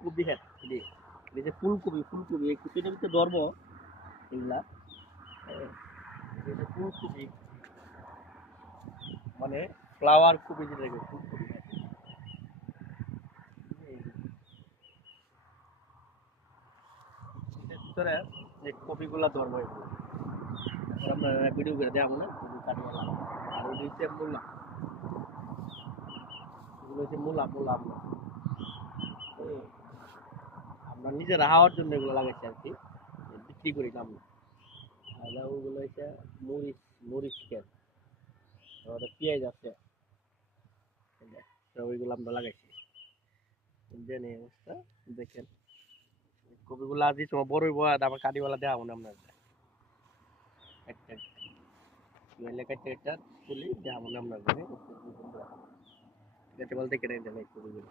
copy হ্যাঁ এই যে ফুলকপি ফুলকপি এই কপিটার ভিতরে ধর্ম এগুলা এটা ফুলকপি মানে ফ্লাওয়ার কপি যেটা ফুলকপি এটার ভিতরে এই কপিগুলা ধর্ম এগুলো আমরা ভিডিও করে দেখাবো না কপি কাটিয়ে আর ওই হচ্ছে মূলা এগুলো হচ্ছে মূলা মূলা আমরা নিজেরা খাওয়ার জন্য এগুলো লাগাইছি আর কি বিক্রি করি না আমরা আর ওগুলো হচ্ছে মরিচ মরিচ ক্ষেত আমাদের পেঁয়াজ আছে তো ওইগুলো আমরা লাগাইছি দেন এই অবস্থা দেখেন কপিগুলো আজ তোমার বড়ই বয়া আবার কাটিওয়ালা দেওয়া মনে আপনার একটা কাটতে একটা তুলি দেওয়া মনে আপনার ঠিক আছে বলতে কেটে দেন এই কপিগুলো